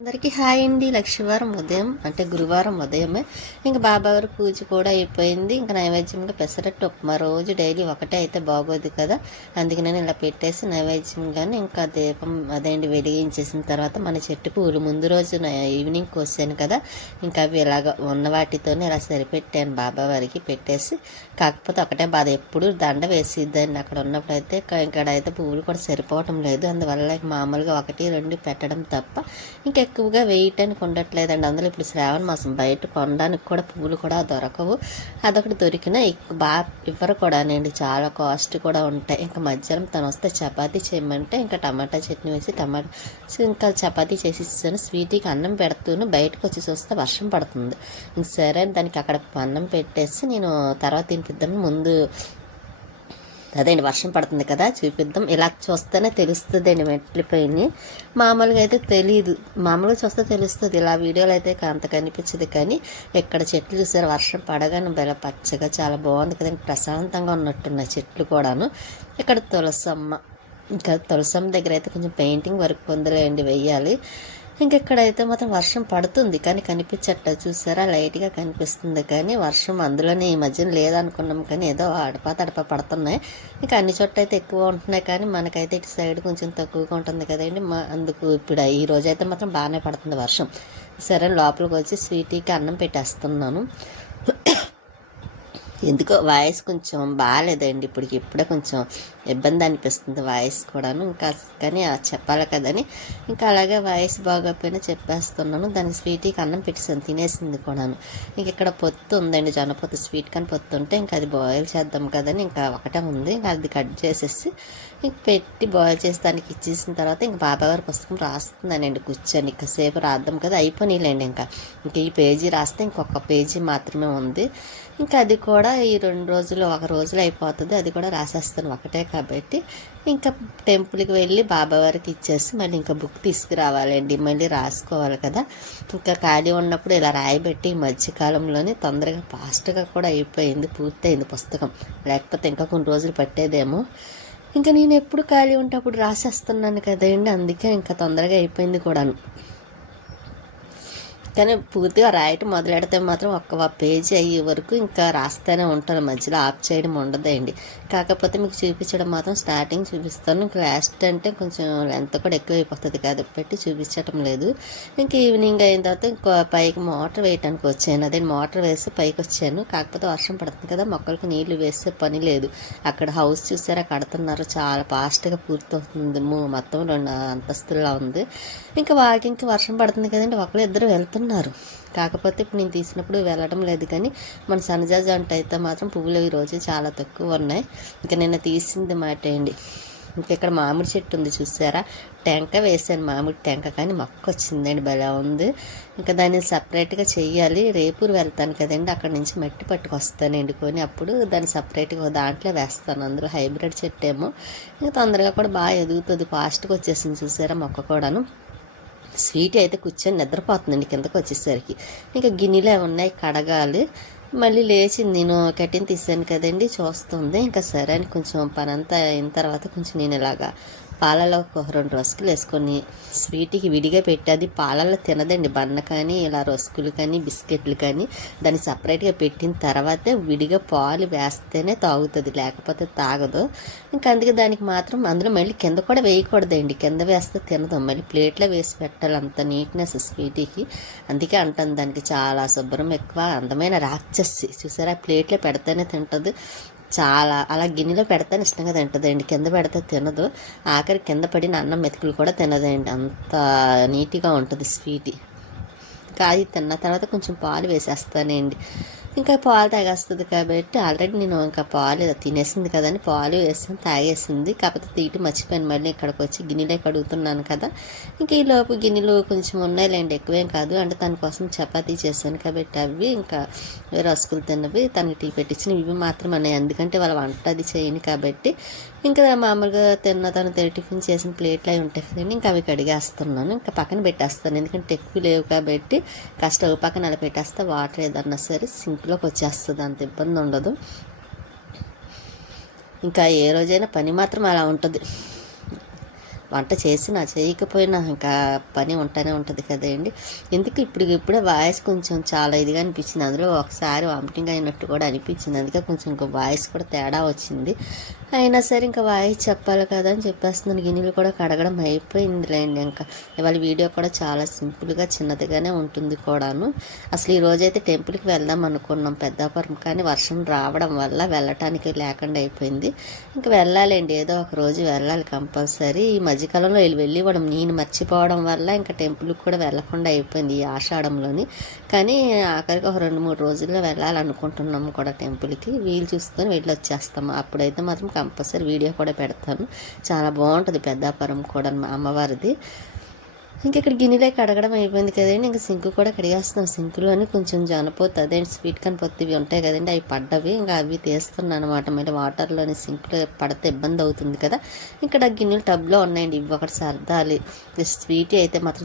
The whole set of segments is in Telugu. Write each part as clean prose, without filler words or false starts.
అందరికీ హాయ్ అండి. లక్షవారం ఉదయం అంటే గురువారం ఉదయమే ఇంక బాబావారి పూజ కూడా అయిపోయింది. ఇంక నైవేద్యంగా పెసరట్టు ఉప్మా రోజు డైలీ ఒకటే అయితే బాగోదు కదా, అందుకే నేను ఇలా పెట్టేసి నైవేద్యంగానే ఇంకా దీపం అదేంటి వెలిగించేసిన తర్వాత మన చెట్టు పూలు ముందు రోజు ఈవినింగ్ కోసాను కదా, ఇంకా అవి ఇలాగ ఉన్న వాటితోనే ఇలా సరిపెట్టాను బాబావారికి పెట్టేసి. కాకపోతే ఒకటే బాధ, ఎప్పుడు దండ వేసిద్దాన్ని అక్కడ ఉన్నప్పుడు అయితే ఇక్కడైతే పువ్వులు కూడా సరిపోవటం లేదు. అందువల్ల మామూలుగా ఒకటి రెండు పెట్టడం తప్ప ఇంకా ఎక్కువగా వేయటానికి ఉండట్లేదండి. అందులో ఇప్పుడు శ్రావణ మాసం బయట కొనడానికి కూడా పువ్వులు కూడా దొరకవు. అదొకటి దొరికినా బాగా ఇవ్వరు కూడానండి, చాలా కాస్ట్ కూడా ఉంటాయి. ఇంకా మధ్యాహ్నం తను వస్తే చపాతీ చేయమంటే ఇంకా టమాటా చట్నీ వేసి ఇంకా చపాతీ చేసి ఇస్తాను. స్వీటీకి అన్నం పెడుతూనే బయటకు వచ్చి చూస్తే వర్షం పడుతుంది. ఇంక సరే దానికి అక్కడ అన్నం పెట్టేసి నేను తర్వాత తినిపిద్దాం ముందు అదేంటి వర్షం పడుతుంది కదా చూపిద్దాం. ఇలా చూస్తేనే తెలుస్తుంది అండి మెట్లిపోయి. మామూలుగా అయితే తెలియదు, మామూలుగా చూస్తే తెలుస్తుంది, ఇలా వీడియోలో అయితే అంత కనిపించదు. కానీ ఎక్కడ చెట్లు చూసారు వర్షం పడగానే బెల పచ్చగా చాలా బాగుంది కదండి, ప్రశాంతంగా ఉన్నట్టున్నాయి చెట్లు కూడాను. ఇక్కడ తులసమ్మ, ఇంకా తులసమ్మ దగ్గర అయితే కొంచెం పెయింటింగ్ వర్క్ పొందలేండి వెయ్యాలి. ఇంకెక్కడైతే మాత్రం వర్షం పడుతుంది కానీ కనిపించట్లేదు, చూసారా లైట్గా కనిపిస్తుంది. కానీ వర్షం అందులోనే ఈ మధ్యన లేదనుకున్నాం, కానీ ఏదో తడప పడుతున్నాయి. ఇంకా అన్ని చోట్ల అయితే ఎక్కువ ఉంటున్నాయి, కానీ మనకైతే ఇటు సైడ్ కొంచెం తక్కువగా ఉంటుంది కదండి. అందుకు ఇప్పుడు ఈ రోజైతే మాత్రం బాగానే పడుతుంది వర్షం. సరే లోపలికి వచ్చి స్వీటీకి అన్నం పెట్టేస్తున్నాను. ఎందుకో వాయిస్ కొంచెం బాగాలేదండి, ఇప్పుడే కొంచెం ఇబ్బంది అనిపిస్తుంది వాయిస్ కూడాను. ఇంకా కానీ చెప్పాలి కదని ఇంకా అలాగే వాయిస్ బాగోపోయినా చెప్పేస్తున్నాను. దాన్ని స్వీట్కి అన్నం పెట్టేసాను, తినేసింది కూడాను. ఇంక ఇక్కడ పొత్తు ఉందండి, జొన్నపొత్తు స్వీట్ కానీ పొత్తు ఉంటే ఇంకా అది బాయిల్ చేద్దాం కదని ఇంకా ఒకటే ఉంది. ఇంకా అది కట్ చేసేసి ఇంక పెట్టి బాయిల్ చేసి దానికి ఇచ్చేసిన తర్వాత ఇంక బాబాగారి పుస్తకం రాస్తున్నానండి కూర్చొని. ఇంకసేపు రాద్దాం కదా, అయిపోయినాయిలేండి. ఇంకా ఈ పేజీ రాస్తే ఇంకొక పేజీ మాత్రమే ఉంది. ఇంకా అది కూడా ఈ 2 రోజులు 1 రోజులో అయిపోతుంది. అది కూడా రాసేస్తాను ఒకటే కాబట్టి. ఇంకా టెంపుల్కి వెళ్ళి బాబావారికి ఇచ్చేసి మళ్ళీ ఇంకా బుక్ తీసుకురావాలండి, మళ్ళీ రాసుకోవాలి కదా. ఇంకా ఖాళీ ఉన్నప్పుడు ఇలా రాయబెట్టి ఈ మధ్యకాలంలోనే తొందరగా ఫాస్ట్గా కూడా అయిపోయింది, పూర్తయింది పుస్తకం. లేకపోతే ఇంకా కొన్ని రోజులు పట్టేదేమో. ఇంకా నేను ఎప్పుడు ఖాళీ ఉంటే అప్పుడు రాసేస్తున్నాను కదండి, అందుకే ఇంకా తొందరగా అయిపోయింది కూడాను. కానీ పూర్తిగా రాయటం మొదలెడితే మాత్రం ఒక్క పేజీ అయ్యే వరకు ఇంకా రాస్తూనే ఉంటాను, మధ్యలో ఆఫ్ చేయడం ఉండదండి. కాకపోతే మీకు చూపించడం మాత్రం స్టార్టింగ్ చూపిస్తాను. ఇంకా లాస్ట్ అంటే కొంచెం లెంత్ కూడా ఎక్కువ అయిపోతుంది కాబట్టి చూపించడం లేదు. ఇంకా ఈవినింగ్ అయిన తర్వాత ఇంకో పైకి మోటార్ వేయటానికి వచ్చాను. అదే మోటార్ వేసి పైకి వచ్చాను. కాకపోతే వర్షం పడుతుంది కదా, మొక్కలకు నీళ్లు వేసే పని లేదు. అక్కడ హౌస్ చూసారా కడుతున్నారు, చాలా ఫాస్ట్గా పూర్తవుతుంది. మొత్తం 2 అంతస్తులా ఉంది. ఇంకా వాకింగ్కి వర్షం పడుతుంది కదండి, ఒకళ్ళిద్దరు వెళ్తున్నారు. కాకపోతే ఇప్పుడు నేను తీసినప్పుడు వెళ్ళడం లేదు. కానీ మన సన్నజాజి అంటే అయితే మాత్రం పువ్వులు ఈరోజు చాలా తక్కువ ఉన్నాయి. ఇంకా నిన్న తీసింది మాట అండి. ఇంకా ఇక్కడ మామిడి చెట్టు ఉంది చూసారా, టెంక వేసాను మామిడి టెంక, కానీ మొక్క వచ్చిందండి, భలే ఉంది. ఇంకా దాన్ని సపరేట్గా చెయ్యాలి. రేపూరు వెళ్తాను కదండి, అక్కడ నుంచి మట్టి పట్టుకొస్తాను ఎండుకొని, అప్పుడు దాన్ని సపరేట్గా దాంట్లో వేస్తాను. అందులో హైబ్రిడ్ చెట్టు ఏమో ఇంకా తొందరగా కూడా బాగా ఎదుగుతుంది, ఫాస్ట్గా వచ్చేసింది చూసారా మొక్క కూడాను. స్వీట్ అయితే కూర్చొని నిద్రపోతుందండి కిందకు వచ్చేసరికి. ఇంకా గిన్నెలు ఉన్నాయి కడగాలి. మళ్ళీ లేచి నేను కట్టిన తీసాను కదండి, చూస్తుంది. ఇంకా సరే అని కొంచెం పనంతా అయిన తర్వాత కొంచెం నేను ఇలాగా పాలలో ఒక 2 రస్కులు వేసుకొని స్వీట్కి విడిగా పెట్టి, అది పాలల్లో తినదండి, బన్న కానీ ఇలా రస్కులు కానీ బిస్కెట్లు కానీ దాన్ని సపరేట్గా పెట్టిన తర్వాతే విడిగా పాలు వేస్తేనే తాగుతుంది, లేకపోతే తాగదు. ఇంకా అందుకే దానికి మాత్రం అందులో మళ్ళీ కింద కూడా వేయకూడదండి, కింద వేస్తే తినదు, మళ్ళీ ప్లేట్లో వేసి పెట్టాలి, అంత నీట్నెస్ స్వీట్కి. అందుకే అంటాను దానికి చాలా శుభ్రం ఎక్కువ, అందమైన రాక్షసి. చూసారా ప్లేట్లో పెడితేనే తింటుంది, చాలా అలా గిన్నెలో పెడితేనే ఇష్టంగా తింటుందండి, కింద పెడితే తినదు. ఆఖరి కింద పడిన అన్నం మెతుకులు కూడా తినదండి, అంత నీట్గా ఉంటుంది స్వీట్. కాయి తిన్న తర్వాత కొంచెం పాలు వేసేస్తానండి. ఇంకా పాలు తాగేస్తుంది కాబట్టి ఆల్రెడీ నేను ఇంకా పాలు తినేసింది కదని పాలు వేసాను, తాగేసింది. కాకపోతే తీటి మర్చిపోయాను, మళ్ళీ ఇక్కడికి వచ్చి గిన్నెలే కడుగుతున్నాను కదా. ఇంకా ఈ లోపు గిన్నెలు కొంచెం ఉన్నాయిలేండి, ఎక్కువేం కాదు. అంటే తన కోసం చపాతీ చేశాను కాబట్టి అవి, ఇంకా రస్కులు తిన్నవి తనకి టీ పెట్టించినవి ఇవి మాత్రం ఉన్నాయి. ఎందుకంటే వాళ్ళ వంట అది చేయను కాబట్టి ఇంకా మామూలుగా తను టిఫిన్ చేసిన ప్లేట్లు అవి ఉంటాయి కదండి, ఇంకా అవి కడిగేస్తున్నాను. ఇంకా పక్కన పెట్టేస్తాను, ఎందుకంటే ఎక్కువ లేవు కాబట్టి స్టవ్ పక్కన అలా పెట్టేస్తే వాటర్ ఏదన్నా సరే సింక్లోకి వచ్చేస్తుంది, అంత ఇబ్బంది ఉండదు. ఇంకా ఏ రోజైనా పని మాత్రం అలా ఉంటుంది. వంట చేసినా చేయకపోయినా ఇంకా పని ఉంటూనే ఉంటుంది కదండి. ఎందుకు ఇప్పుడే వాయిస్ కొంచెం చాలా ఇదిగా అనిపించింది. అందులో ఒకసారి వామిటింగ్ అయినట్టు కూడా అనిపించింది. అందుకే కొంచెం ఇంకో వాయిస్ కూడా తేడా వచ్చింది. అయినా సరే ఇంకా వాయిస్ చెప్పాలి కదా అని చెప్పేస్తున్నాను. గిన్నెలు కూడా కడగడం అయిపోయిందిలేండి. ఇంకా ఇవాళ వీడియో కూడా చాలా సింపుల్గా చిన్నదిగానే ఉంటుంది కూడాను. అసలు ఈ రోజైతే టెంపుల్కి వెళ్దాం అనుకున్నాం పెద్దాపురం, కానీ వర్షం రావడం వల్ల వెళ్ళటానికి లేకుండా అయిపోయింది. ఇంకా వెళ్ళాలండి, ఏదో ఒక రోజు వెళ్ళాలి కంపల్సరీ. ఈ మధ్యకాలంలో వెళ్ళి ఇవ్వడం నేను మర్చిపోవడం వల్ల ఇంకా టెంపుల్కి కూడా వెళ్ళకుండా అయిపోయింది ఈ ఆషాఢంలోని. కానీ ఆఖరికి ఒక 2-3 రోజుల్లో వెళ్ళాలనుకుంటున్నాము కూడా టెంపుల్కి. వీలు చూసుకొని వెళ్ళి వచ్చేస్తాము. అప్పుడైతే మాత్రం కంపల్సరీ వీడియో కూడా పెడతాను. చాలా బాగుంటుంది పెద్దాపురం కూడా మా అమ్మవారిది. ఇంకా ఇక్కడ గిన్నెలే కడగడం అయిపోయింది కదండి. ఇంకా సింకు కూడా కడిగేస్తున్నాం. సింకులోని కొంచెం జనపోతు అదేంటి స్వీట్ కార్న్ పొత్తు ఇవి ఉంటాయి కదండి, అవి పడ్డవి. ఇంకా అవి తీస్తున్నాను అనమాట. మళ్ళీ వాటర్లోని సింకులో పడితే ఇబ్బంది అవుతుంది కదా. ఇక్కడ గిన్నెలు టబ్లో ఉన్నాయండి, ఇవి ఒకటి సర్దాలి. స్వీట్ అయితే మాత్రం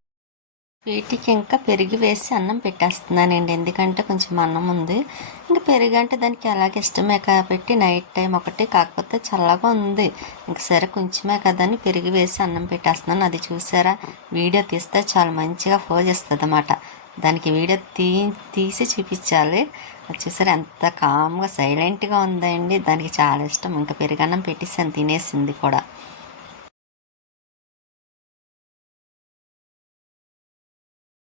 వీటికి ఇంకా పెరుగు వేసి అన్నం పెట్టేస్తున్నానండి. ఎందుకంటే కొంచెం అన్నం ఉంది. ఇంకా పెరుగు అంటే దానికి అలాగే ఇష్టమే కాబట్టి నైట్ టైం ఒకటి, కాకపోతే చల్లగా ఉంది. ఇంకా సరే కొంచెమే కదా అని పెరుగు వేసి అన్నం పెట్టేస్తున్నాను. అది చూసారా, వీడియో తీస్తే చాలా మంచిగా ఫోజ్ ఇస్తుంది అన్నమాట. దానికి వీడియో తీసి చూపించాలి. అది చూసారా ఎంత కామ్గా సైలెంట్గా ఉందండి. దానికి చాలా ఇష్టం. ఇంకా పెరుగన్నం పెట్టేసాను, తినేసింది కూడా.